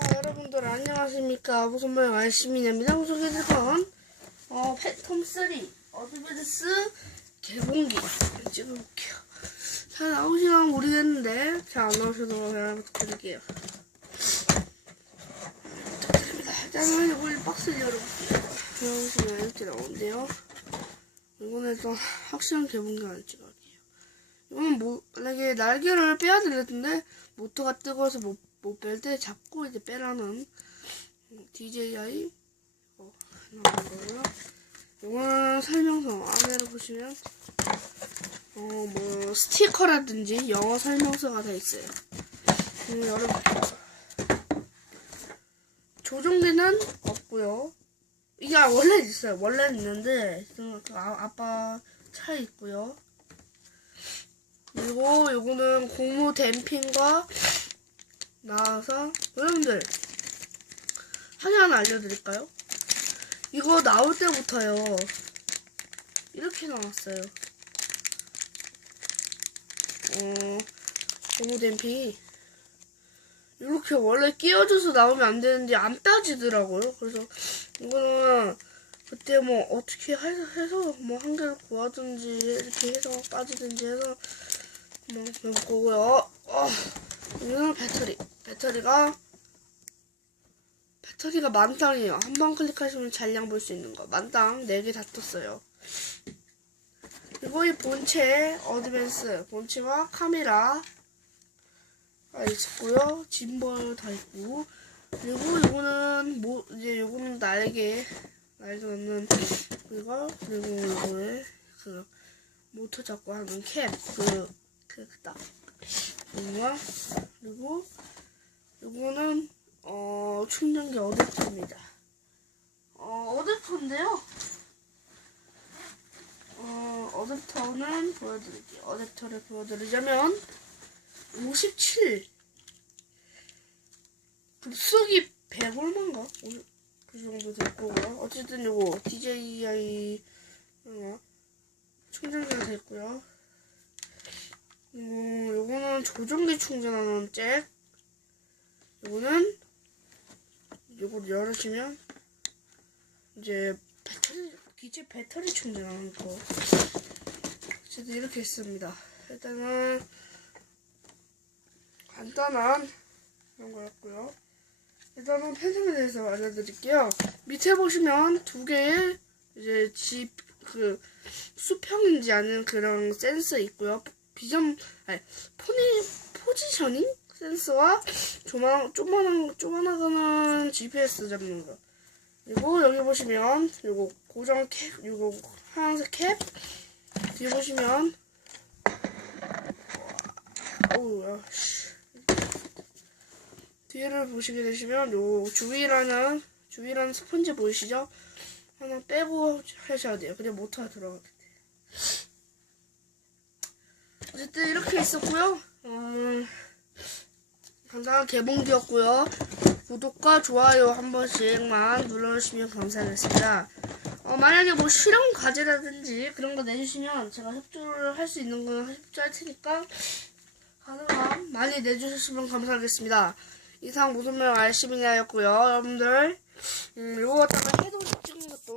자, 여러분들 안녕하십니까. 무슨 말 알심이냐입니다. 소개해드릴 건, 어, 팬텀3 어드밴스 개봉기 찍어볼게요. 잘 나오시나 모르겠는데, 잘 안 나오셔도 잘 부탁드릴게요. 부탁드립니다. 일단은 이걸 박스를 열어볼게요. 보시면 이렇게 나오는데요. 이거는 일단 확실한 개봉기 안 찍어요. 이거는 뭐, 만약에 날개를 빼야 되는데, 모터가 뜨거워서 못, 못 뺄 때 잡고 이제 빼라는 DJI 어, 나온 거고요. 이거는 설명서 안에를 보시면, 어, 뭐, 스티커라든지 영어 설명서가 다 있어요. 음, 열어볼게요. 조종기는 없고요. 이게 원래 있어요. 원래 있는데, 그 아, 아빠 차에 있고요. 그리고 요거는 고무 댐핑과 나와서 여러분들 하나 하나 알려드릴까요? 이거 나올 때부터요 이렇게 나왔어요 어 고무 댐핑이 이렇게 원래 끼워줘서 나오면 안 되는데 안 따지더라고요 그래서 이거는 그때 뭐 어떻게 해서, 뭐 한 개를 구하든지 이렇게 해서 빠지든지 해서 뭐 해볼 거고요. 어, 이거는 배터리. 배터리가 배터리가 만땅이에요. 한 번 클릭하시면 잔량 볼 수 있는 거. 만땅 4개 다 떴어요. 그리고 이 본체 어드밴스 본체와 카메라 가 있고요. 짐벌 다 있고 그리고 이거는 뭐 이제 요거는 날개 날개 넣는 이거 그리고 이거에 그 모터 잡고 하는 캡그 그딱 이거와 그리고 이거는 어 충전기 어댑터입니다. 어 어댑터인데요. 어 어댑터는 보여드릴게요. 어댑터를 보여드리자면 57 급속이 100얼마인가? 그 정도 될 거고요. 어쨌든 요거 DJI 어, 충전기가 됐고요. 음, 요거는 조종기 충전하는 잭. 요거는 요걸 열으시면 이제 배터리 기체 배터리 충전하는 거. 어쨌든 이렇게 있습니다. 일단은 간단한 그런 거였고요. 일단은 펜션에 대해서 알려드릴게요. 밑에 보시면 두 개의 이제 집 그 수평인지 아닌 그런 센서 있고요. 비전 아니 포니 포지셔닝 센서와 조만 조만한 조만하거나 GPS 잡는 거. 그리고 여기 보시면 요거 고정 캡 요거 하얀색 캡 뒤에 보시면 어우 씨. 뒤를 보시게 되시면 요 주위라는 주위라는 스펀지 보이시죠? 하나 빼고 하셔야 돼요. 그냥 모터가 들어가게 돼요. 어쨌든 이렇게 있었고요. 음, 간단한 개봉기였고요. 구독과 좋아요 한 번씩만 눌러주시면 감사하겠습니다. 어, 만약에 뭐 실험 과제라든지 그런 거 내주시면 제가 협조를 할 수 있는 건 협조할 테니까 가능한 많이 내주셨으면 감사하겠습니다. 이상 무슨 말 알심이냐였고요. 여러분들 음, 요거 갖다가 해동 찍은 것도